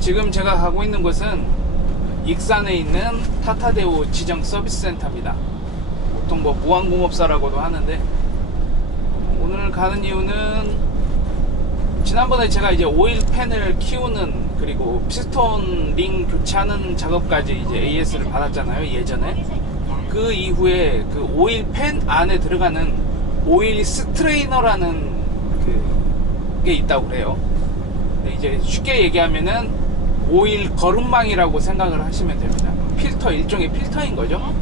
지금 제가 가고 있는 곳은 익산에 있는 타타데오 지정 서비스 센터입니다. 보통 뭐 무한공업사라고도 하는데, 오늘 가는 이유는 지난번에 제가 이제 오일 팬을 키우는, 그리고 피스톤 링 교체하는 작업까지 이제 AS를 받았잖아요, 예전에. 그 이후에 그 오일 팬 안에 들어가는 오일 스트레이너라는 그게 있다고 그래요. 이제 쉽게 얘기하면은 오일 거름망이라고 생각을 하시면 됩니다. 필터, 일종의 필터인 거죠.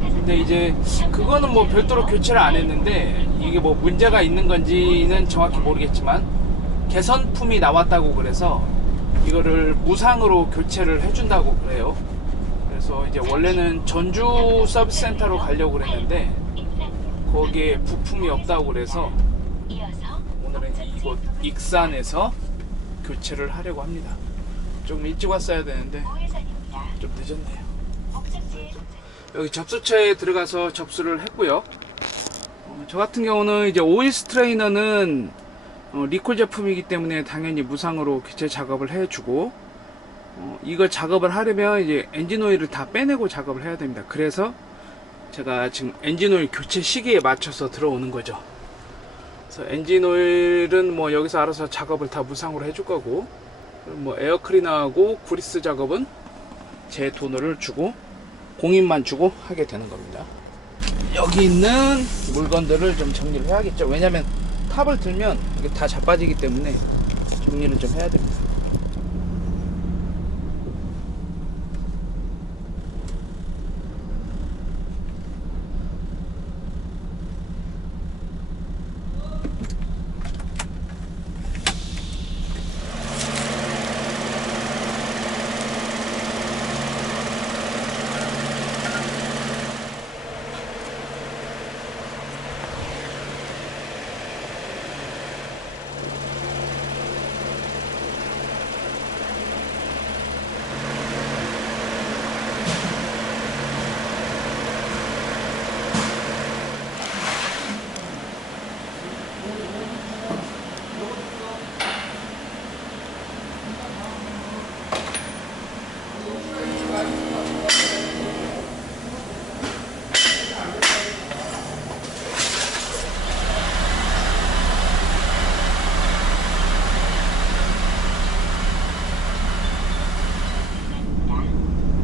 근데 이제 그거는 뭐 별도로 교체를 안 했는데, 이게 뭐 문제가 있는 건지는 정확히 모르겠지만 개선품이 나왔다고 그래서 이거를 무상으로 교체를 해준다고 그래요. 그래서 이제 원래는 전주 서비스 센터로 가려고 그랬는데 거기에 부품이 없다고 그래서 오늘은 이곳 익산에서 교체를 하려고 합니다. 조금 일찍 왔어야 되는데 좀 늦었네요. 여기 접수처에 들어가서 접수를 했고요. 저 같은 경우는 이제 오일 스트레이너는 리콜 제품이기 때문에 당연히 무상으로 교체 작업을 해주고, 이걸 작업을 하려면 이제 엔진 오일을 다 빼내고 작업을 해야 됩니다. 그래서 제가 지금 엔진 오일 교체 시기에 맞춰서 들어오는 거죠. 그래서 엔진 오일은 뭐 여기서 알아서 작업을 다 무상으로 해줄 거고, 뭐 에어 클리너하고 구리스 작업은 제 돈을 주고 공인만 주고 하게 되는 겁니다. 여기 있는 물건들을 좀 정리를 해야겠죠. 왜냐면 탑을 들면 이게 다 자빠지기 때문에 정리를 좀 해야 됩니다.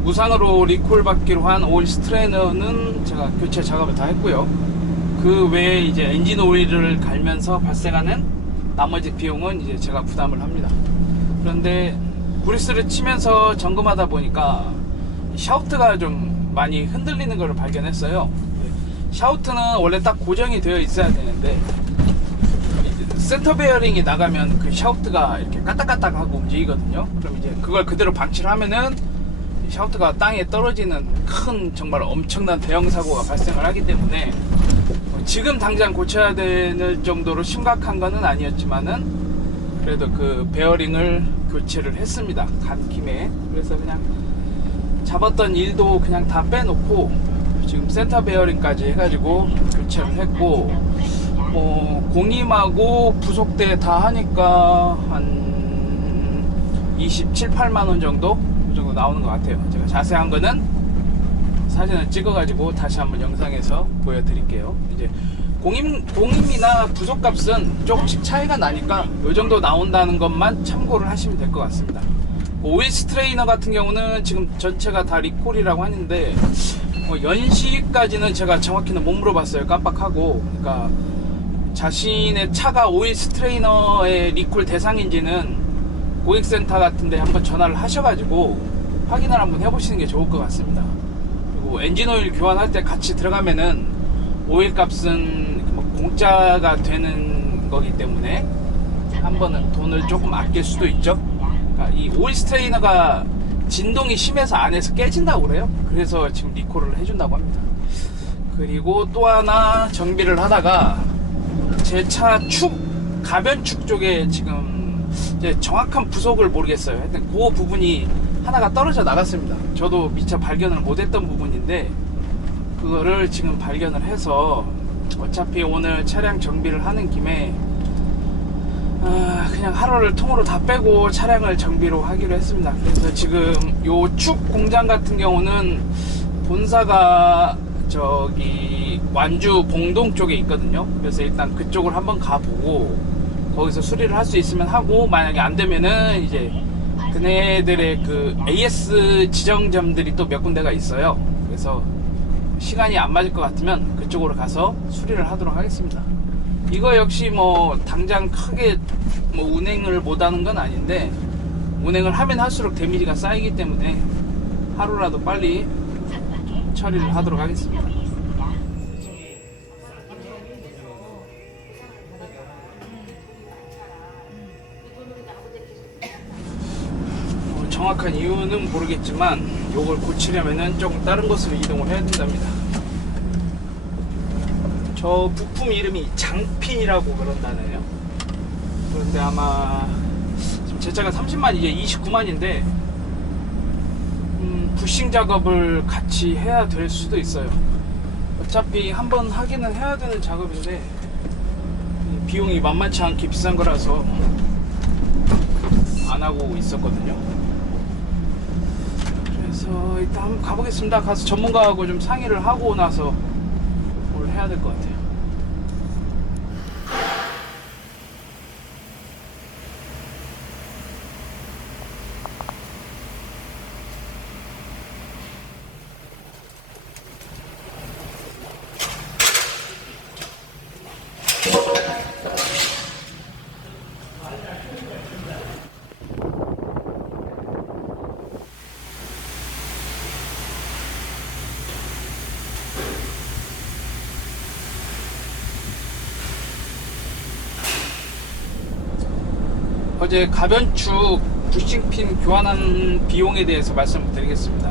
무상으로 리콜 받기로 한 오일 스트레이너는 제가 교체 작업을 다 했고요. 그 외에 이제 엔진 오일을 갈면서 발생하는 나머지 비용은 이제 제가 부담을 합니다. 그런데 구리스를 치면서 점검하다 보니까 샤프트가 좀 많이 흔들리는 걸 발견했어요. 샤프트는 원래 딱 고정이 되어 있어야 되는데 센터 베어링이 나가면 그 샤프트가 이렇게 까딱까딱하고 움직이거든요. 그럼 이제 그걸 그대로 방치를 하면은 샤프트가 땅에 떨어지는 큰, 정말 엄청난 대형 사고가 발생을 하기 때문에 지금 당장 고쳐야 되는 정도로 심각한 거는 아니었지만은 그래도 그 베어링을 교체를 했습니다. 간 김에. 그래서 그냥 잡았던 일도 그냥 다 빼놓고 지금 센터 베어링까지 해가지고 교체를 했고, 뭐 공임하고 부속대 다 하니까 한 27, 8만원 정도 나오는 것 같아요. 제가 자세한 거는 사진을 찍어가지고 다시 한번 영상에서 보여드릴게요. 이제 공임이나 부속값은 조금씩 차이가 나니까 이 정도 나온다는 것만 참고를 하시면 될 것 같습니다. 오일 스트레이너 같은 경우는 지금 전체가 다 리콜이라고 하는데 연식까지는 제가 정확히는 못 물어봤어요. 깜빡하고. 그러니까 자신의 차가 오일 스트레이너의 리콜 대상인지는 고객센터 같은데 한번 전화를 하셔가지고 확인을 한번 해보시는 게 좋을 것 같습니다. 그리고 엔진오일 교환할 때 같이 들어가면은 오일 값은 공짜가 되는 거기 때문에 한 번은 돈을 조금 아낄 수도 있죠. 그러니까 이 오일 스트레이너가 진동이 심해서 안에서 깨진다고 그래요. 그래서 지금 리콜을 해준다고 합니다. 그리고 또 하나 정비를 하다가 제 차 가변축 쪽에 지금 이제 정확한 부속을 모르겠어요. 하여튼 그 부분이 하나가 떨어져 나갔습니다. 저도 미처 발견을 못했던 부분인데 그거를 지금 발견을 해서 어차피 오늘 차량 정비를 하는 김에 그냥 하루를 통으로 다 빼고 차량을 정비로 하기로 했습니다. 그래서 지금 요 축 공장 같은 경우는 본사가 저기 완주 봉동 쪽에 있거든요. 그래서 일단 그쪽을 한번 가보고 거기서 수리를 할 수 있으면 하고, 만약에 안 되면은 이제 그네들의 그 AS 지정점들이 또 몇 군데가 있어요. 그래서 시간이 안 맞을 것 같으면 그쪽으로 가서 수리를 하도록 하겠습니다. 이거 역시 뭐 당장 크게 뭐 운행을 못하는 건 아닌데, 운행을 하면 할수록 데미지가 쌓이기 때문에 하루라도 빨리 처리를 하도록 하겠습니다. 정확한 이유는 모르겠지만 요걸 고치려면은 조금 다른 곳으로 이동을 해야 된답니다. 저 부품 이름이 장핀이라고 그런다네요. 그런데 아마 지금 제 차가 30만 이제 29만인데 부싱 작업을 같이 해야 될 수도 있어요. 어차피 한번 하기는 해야 되는 작업인데 비용이 만만치 않게 비싼 거라서 안 하고 있었거든요. 그래서 일단 한번 가보겠습니다. 가서 전문가하고 좀 상의를 하고 나서 뭘 해야 될 것 같아요. 어제 가변축 부싱핀 교환한 비용에 대해서 말씀을 드리겠습니다.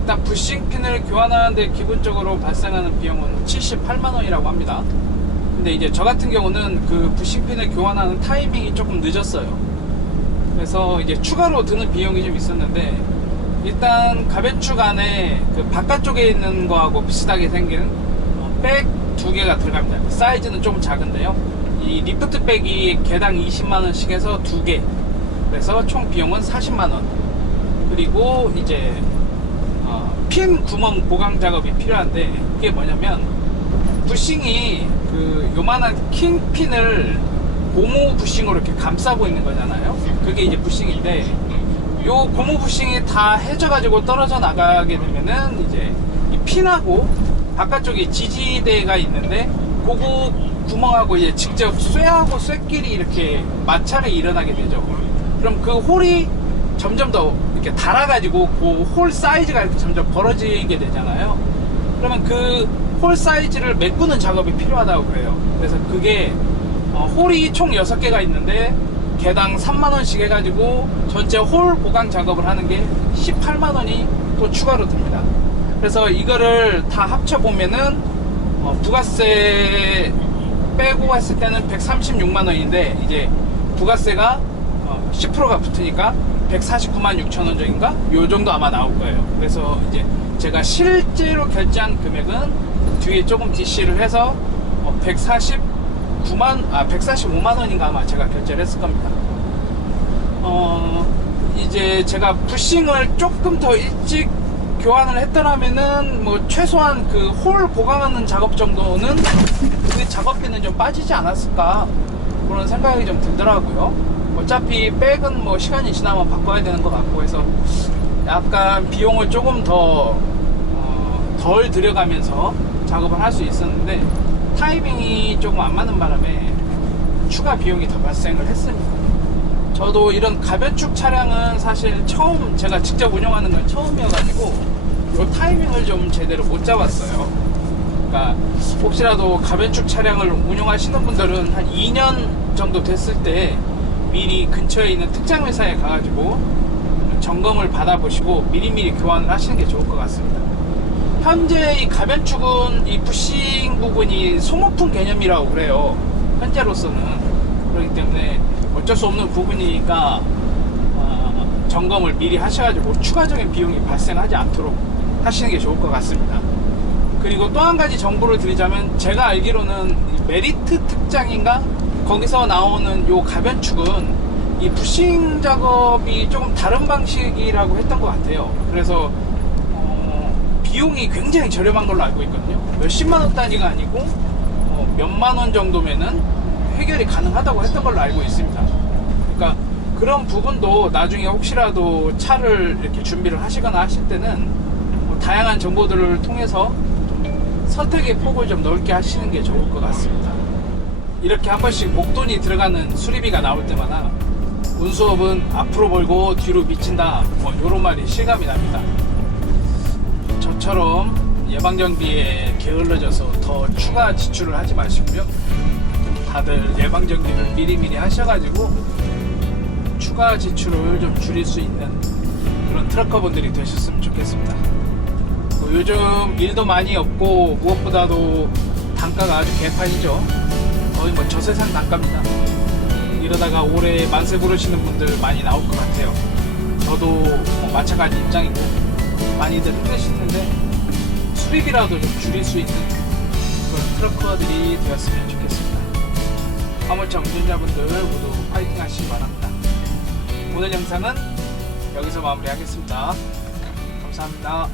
일단 부싱핀을 교환하는데 기본적으로 발생하는 비용은 78만원이라고 합니다. 근데 이제 저 같은 경우는 그 부싱핀을 교환하는 타이밍이 조금 늦었어요. 그래서 이제 추가로 드는 비용이 좀 있었는데, 일단 가변축 안에 그 바깥쪽에 있는 거하고 비슷하게 생긴 백 두 개가 들어갑니다. 사이즈는 좀 작은데요. 이 리프트 백이 개당 20만원씩 해서 2개. 그래서 총 비용은 40만원. 그리고 이제 핀 구멍 보강 작업이 필요한데, 그게 뭐냐면 부싱이 그 요만한 킹핀을 고무 부싱으로 이렇게 감싸고 있는 거잖아요. 그게 이제 부싱인데, 요 고무 부싱이 다 해져가지고 떨어져 나가게 되면은 이제 이 핀하고 바깥쪽에 지지대가 있는데, 그거 구멍하고 이제 직접 쇠하고 쇠끼리 이렇게 마찰이 일어나게 되죠. 그럼 그 홀이 점점 더 이렇게 닳아가지고 그 홀 사이즈가 이렇게 점점 벌어지게 되잖아요. 그러면 그 홀 사이즈를 메꾸는 작업이 필요하다고 그래요. 그래서 그게 홀이 총 6개가 있는데 개당 3만원씩 해가지고 전체 홀 보강 작업을 하는 게 18만원이 또 추가로 듭니다. 그래서 이거를 다 합쳐보면은 부가세 빼고 했을 때는 136만원인데, 이제 부가세가 10%가 붙으니까 149만 6천원 정도인가? 요 정도 아마 나올 거예요. 그래서 이제 제가 실제로 결제한 금액은 뒤에 조금 DC를 해서 145만원인가 아마 제가 결제를 했을 겁니다. 이제 제가 부싱을 조금 더 일찍 교환을 했더라면은 뭐 최소한 그 홀 보강하는 작업 정도는 그 작업비는 좀 빠지지 않았을까, 그런 생각이 좀 들더라고요. 어차피 백은 뭐 시간이 지나면 바꿔야 되는 것 같고 해서 약간 비용을 조금 더 덜 들여가면서 작업을 할 수 있었는데, 타이밍이 조금 안 맞는 바람에 추가 비용이 더 발생을 했습니다. 저도 이런 가변축 차량은 사실 처음, 제가 직접 운영하는 건 처음이어가지고 이 타이밍을 좀 제대로 못 잡았어요. 그러니까 혹시라도 가변축 차량을 운영하시는 분들은 한 2년 정도 됐을 때 미리 근처에 있는 특장 회사에 가가지고 점검을 받아보시고 미리미리 교환을 하시는 게 좋을 것 같습니다. 현재 이 가변축은 이 부싱 부분이 소모품 개념이라고 그래요, 현재로서는. 그렇기 때문에 어쩔 수 없는 부분이니까 점검을 미리 하셔가지고 추가적인 비용이 발생하지 않도록 하시는 게 좋을 것 같습니다. 그리고 또 한 가지 정보를 드리자면, 제가 알기로는 메리트 특장인가 거기서 나오는 요 가변축은 이 부싱 작업이 조금 다른 방식이라고 했던 것 같아요. 그래서 비용이 굉장히 저렴한 걸로 알고 있거든요. 몇십만 원 단위가 아니고 몇만 원 정도면은 해결이 가능하다고 했던 걸로 알고 있습니다. 그러니까 그런 부분도 나중에 혹시라도 차를 이렇게 준비를 하시거나 하실 때는 다양한 정보들을 통해서 좀 선택의 폭을 좀 넓게 하시는 게 좋을 것 같습니다. 이렇게 한 번씩 목돈이 들어가는 수리비가 나올 때마다 운수업은 앞으로 벌고 뒤로 미친다, 뭐 이런 말이 실감이 납니다. 저처럼 예방정비에 게을러져서 더 추가 지출을 하지 마시고요. 다들 예방정비를 미리미리 하셔가지고 추가 지출을 좀 줄일 수 있는 그런 트럭커분들이 되셨으면 좋겠습니다. 요즘 일도 많이 없고 무엇보다도 단가가 아주 개판이죠. 거의 뭐 저세상 단가입니다. 이러다가 올해 만세 부르시는 분들 많이 나올 것 같아요. 저도 뭐 마찬가지 입장이고 많이들 힘드실 텐데 수리비라도 좀 줄일 수 있는 그런 트럭커들이 되었으면 좋겠습니다. 화물차 운전자분들 모두 파이팅 하시기 바랍니다. 오늘 영상은 여기서 마무리하겠습니다. 감사합니다.